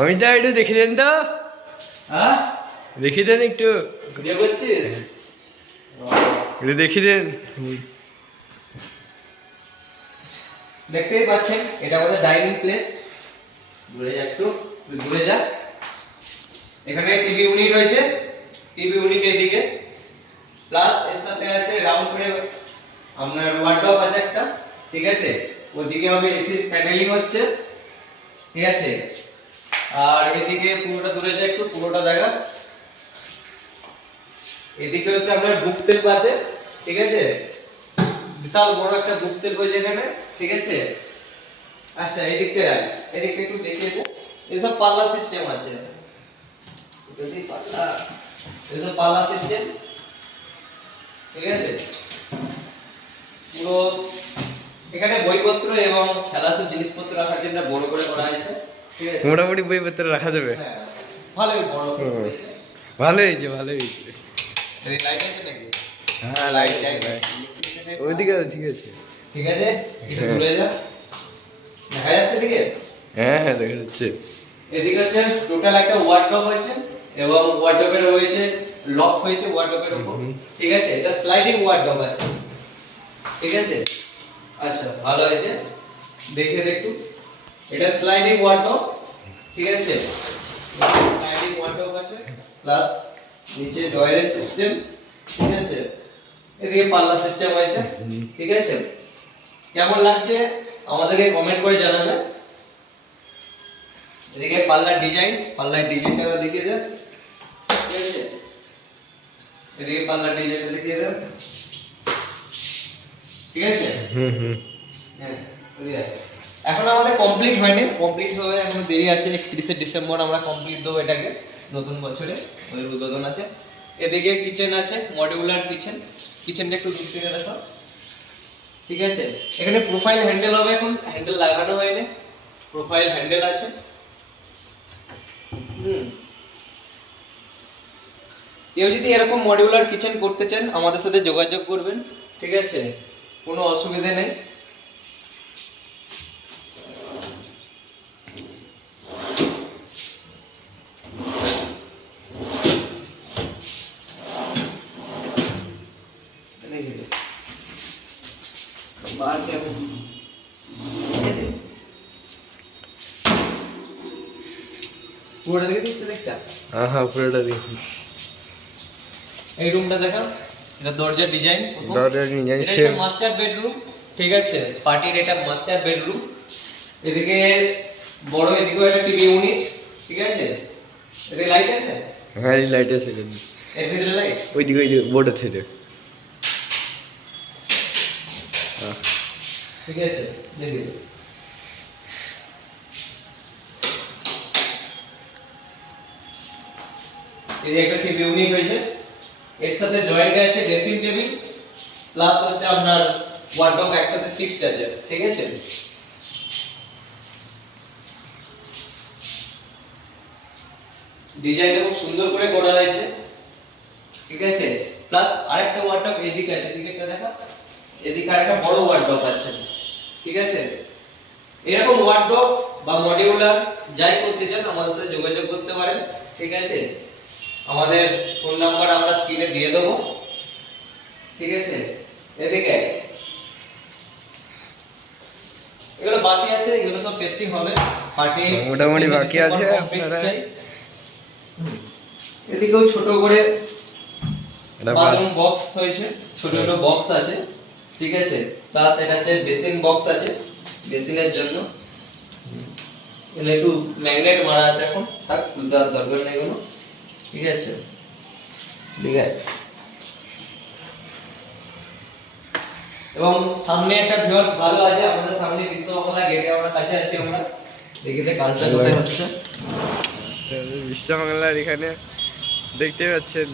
অমিতা একটু দেখে দেন তো। হ্যাঁ দেখে দেন একটু। ভিডিও করছিস? একটু দেখে দেন। দেখতেই পাচ্ছেন এটা আমাদের ডাইনিং প্লেস। ঘুরে যা একটু, ঘুরে যা। এখানে টিভি ইউনিট রয়েছে, টিভি ইউনিট এদিকে, প্লাস এর সাথে আছে রাউন্ড করে আপনার ওয়ার্ডরোব আছে একটা, ঠিক আছে। ওদিকে হবে এসি প্যানেলিং হচ্ছে, ঠিক আছে। আর এদিকে পুরোটা দূরে যা একটু, পুরোটা দেখা। এদিকে হচ্ছে আপনার বুক সেলফ আছে, ঠিক আছে। বিশাল বড় একটা বুক সেলফ হয়েছে এখানে, ঠিক আছে। আচ্ছা এদিকটা একটু দেখিয়ে দে। এসব পাল্লা সিস্টেম আছে, যদি পাল্লা, এসব পাল্লা সিস্টেম, ঠিক আছে। পুরো এখানে বইপত্র এবং খেলাসব জিনিসপত্র রাখার জন্য বড় করে করা হয়েছে, ঠিক আছে। মোটামুটি বইপত্র রাখা যাবে। হ্যাঁ ভালোই বড় করে করেছে। ভালো হয়েছে, ভালো হয়েছে। এই লাইট আছে নাকি? হ্যাঁ লাইট ওইদিকে ঠিক আছে। ঠিক আছে, একটু দূরে যা। দেখা যাচ্ছে দিকে? হ্যাঁ হ্যাঁ দেখা যাচ্ছে। এদিকে হচ্ছে টোটাল একটা ওয়ার্ডরোব হয়েছে এবং ওয়ার্ডরোবের রয়েছে লক হয়েছে ওয়ার্ডরোবের উপর, ঠিক আছে। এটা স্লাইডিং ওয়ার্ডরোব আছে, ঠিক আছে। আচ্ছা ভালো হয়েছে, দেখে দেখু। এটা স্লাইডিং ওয়ার্ডরোব, ঠিক আছে। স্লাইডিং ওয়ার্ডরোব আছে, প্লাস নিচে ডয়ারের সিস্টেম, ঠিক আছে। এদিকে পাল্লা সিস্টেম আছে, ঠিক আছে। কেমন লাগছে আমাদেরকে কমেন্ট করে জানাবেন। এদিকে পাল্লার ডিজাইনটা দেখিয়ে দেন, ঠিক আছে। এদিকে পাল্লার ডিজাইনটা দেখিয়ে দেন, ঠিক আছে। হ্যাঁ এখন আমাদের কমপ্লিট হয়নি, কমপ্লিট হয়ে এখন দেরি আছে। 31শে ডিসেম্বর আমরা কমপ্লিট দেবো এটাকে, নতুন বছরে ওদের উদ্বোধন আছে। এদিকে কিচেন আছে, মডিউলার কিচেনটা একটু দূর থেকে দেখো, ঠিক আছে। এখানে প্রোফাইল হ্যান্ডেল হবে, এখন হ্যান্ডেল লাগানো হয়নি, প্রোফাইল হ্যান্ডেল আছে। কেউ যদি এরকম মডিউলার কিচেন করতে চান আমাদের সাথে যোগাযোগ করবেন, ঠিক আছে, কোনো অসুবিধা নেই। পুরোটা দেখে দিচ্ছে দেখটা। হ্যাঁ হ্যাঁ পুরোটা দেখি। এই রুমটা দেখা, এটা দরজার ডিজাইন, দরজার ডিজাইন এটা সেম। মাস্টার বেডরুম, ঠিক আছে। পার্টির এটা মাস্টার বেডরুম। এদিকে বড়, এদিকে একটা টিভি ইউনিট, ঠিক আছে। এদিকে লাইট আছে, হ্যাঁ এই লাইট আছে। এর ভিতরে লাইট, ওইদিকে বোর্ড আছে। ঠিক আছে। দেখি এই যে একটা টিভি ইউনিট হয়েছে, এর সাথে জয়েন্ট আছে ড্রেসিং টেবিল, প্লাস হচ্ছে আপনার ওয়ার্ডরোব একসাথে ফিক্সড আছে, ঠিক আছে। ডিজাইনটা খুব সুন্দর করে করা হয়েছে, ঠিক আছে। প্লাস আরেকটা ওয়ার্ডরোব এদিকে আছে, এদিকেটা দেখা, এদিকে আরেকটা বড় ওয়ার্ডরোব আছে, ঠিক আছে। এরকম ওয়ার্ডরোব বা মডিউলার যাই করতে চান আমাদের সাথে যোগাযোগ করতে পারেন, ঠিক আছে। আমাদের ফোন নাম্বার আমরা স্ক্রিনে দিয়ে দেবো, ঠিক আছে। এদিকে এগুলো বাকি আছে, এগুলো সব টেস্টিং হবে। পার্টি মোটামুটি বাকি আছে আপনারা। এদিকেও ছোট করে বাথরুম বক্স হয়েছে, ছোট ছোট বক্স আছে, ঠিক আছে। প্লাস এটা আছে বেসিন বক্স আছে, বেসিনের জন্য। এখানে একটু ম্যাগনেট মারা আছে, এখন থাক, খুলতে আর দরকার নেই কোনো, ঠিক আছে। ঠিক আছে। এবং সামনে একটা ভিউয়ার্স ভালো আছে, আমাদের সামনে বিশ্ববাংলা গেটে আমরা কাছে আছি, আমরা দেখিতে কালচার করতে হচ্ছে বিশ্ববাংলার এখানে দেখতে পাচ্ছেন।